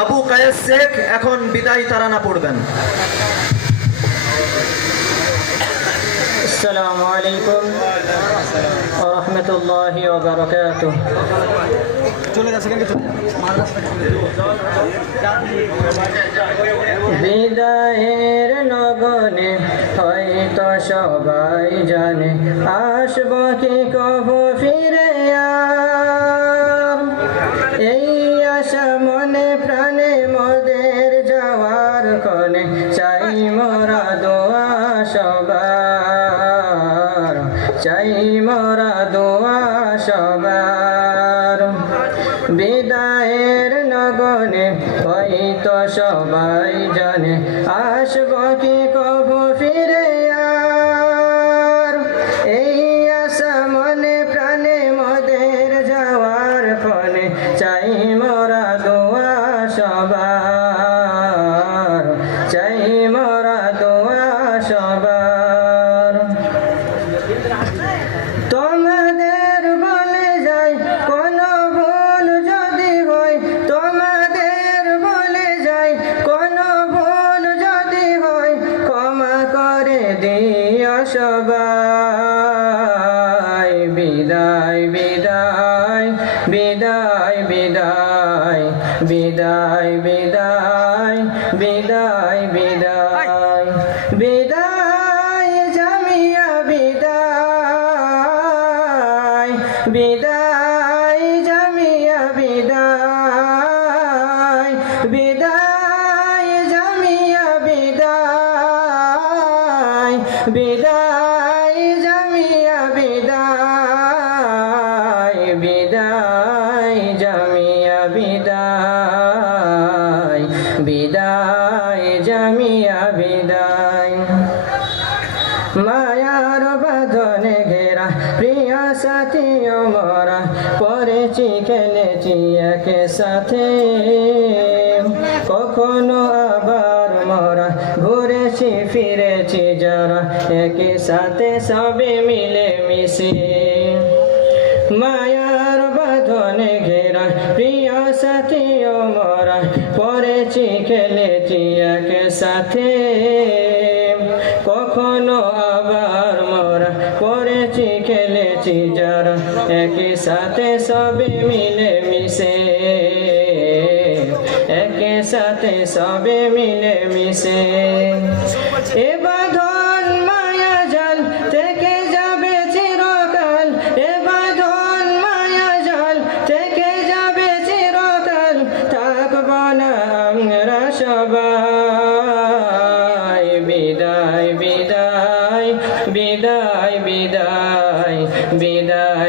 আবু কায়েস শেখ এখন বিদায় তারানা পড়বেন। আসসালামু আলাইকুম ওয়া রাহমাতুল্লাহি ওয়া বিদায়ের নগনে হয়তো সবাই জানে আসব কি কবি সবার বিদায়ের লগনে হয়তো সবাই জানে, আসব কি কবু ফিরে এই আশা মনে প্রাণে মদের যাওয়ার ফলে, চাই মোরা দোয়া সবার, চাই মোরা দোয়া সবার। তোমাদের সবাই বিদায় বিদায়, জামিয়া বিদায় বিদায়, জামিয়া বিদায় বিদায়, জামিয়া বিদায়। মায়ার বাঁধনে ঘেরা, প্রিয় সাথী মরা পড়েছি খেলেছি একে সাথে। কখনো ঘুরেছি ফিরেছি যারা একই সাথে সবে মিলে মিশে। মায়ার বাঁধনে ঘেরা প্রিয় সাথী ও মরা, পড়েছি, খেলেছি একে সাথে কখনো আবার মোরা, পড়েছি, খেলেছি যারা একই সাথে সবে মিলে মিশে। সাথে সবে মিলে মিশে।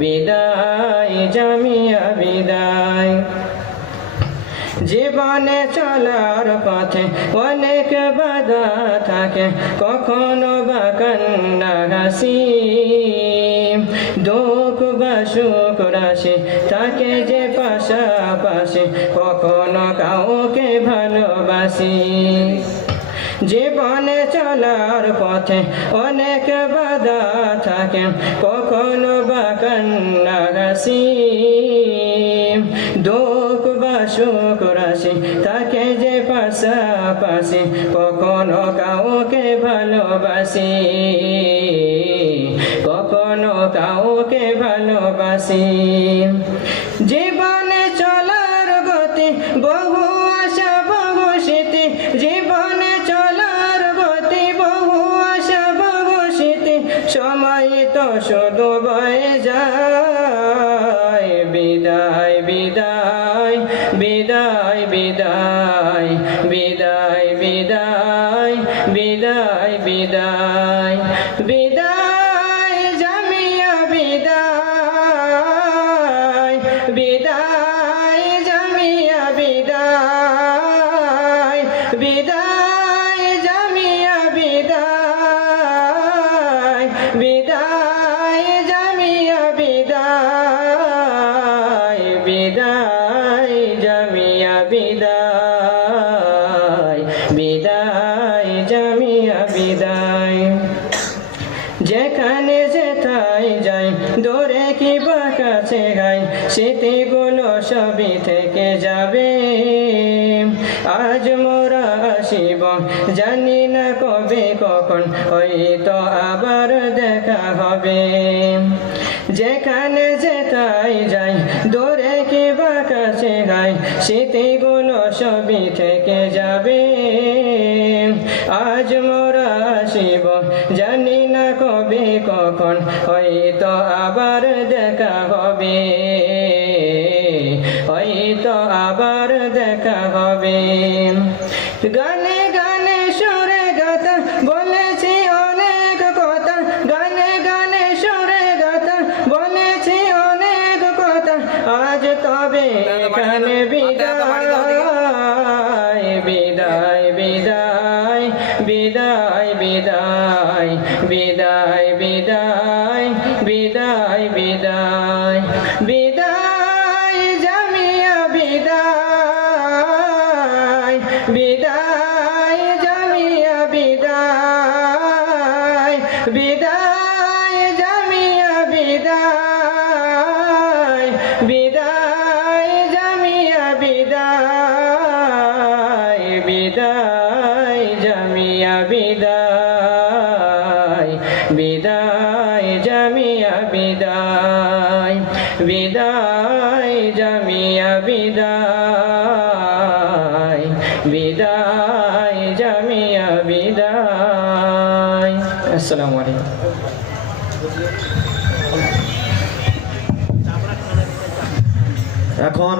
বিদায়, জামিয়া বিদায়। জীবনে চলার পথে অনেক বাধা থাকে, কখনো বা কান্না হাসি। দুঃখ বা সুখ রাশি থাকে যে পাশাপাশি, কখনো কাউকে ভালোবাসি। জীবনে চলার পথে অনেক বাধা থাকে, কখনো বা কান্না দুঃখ বা সুখ রাশি তাকে যে পাশাপাশি কখনো কাউকে ভালোবাসি। কখনো কাউকে ভালোবাসি। জীবনে বিদায় বিদায় বিদায় বিদায় বিদায় বিদায় বিদায় জামিয়া বিদায় বিদায় জামিয়া বিদায় বিদায় জামিয়া বিদায় বিদায় জামিয়া বিদায় বিদায় বিদায় বিদায় জামিয়া বিদায়। যেখানে যেথায় যাই, দূরে কি বা কাছে গাই, স্মৃতিগুলো সবই থেকে যাবে। আজ মোরা আসিব, জানি না কবে, কখন হয়তো আবার দেখা হবে। যেখানে কাছে গাই স্মৃতিগুলো সবই থেকে যাবে। আজ মোরা শিব জানি না কবে, কখন, হয়তো আবার দেখা হবে। হয়তো আবার দেখা হবে। গানে তবে এখানে বিদায় বিদায় বিদায় বিদায় বিদায় বিদায় বিদায় বিদায় বিদায়। বিদায়, জামিয়া বিদায় বিদায়, জামিয়া বিদায় বিদায়, জামিয়া বিদায় বিদায়, জামিয়া বিদায়। আসসালামু আলাইকুম। এখন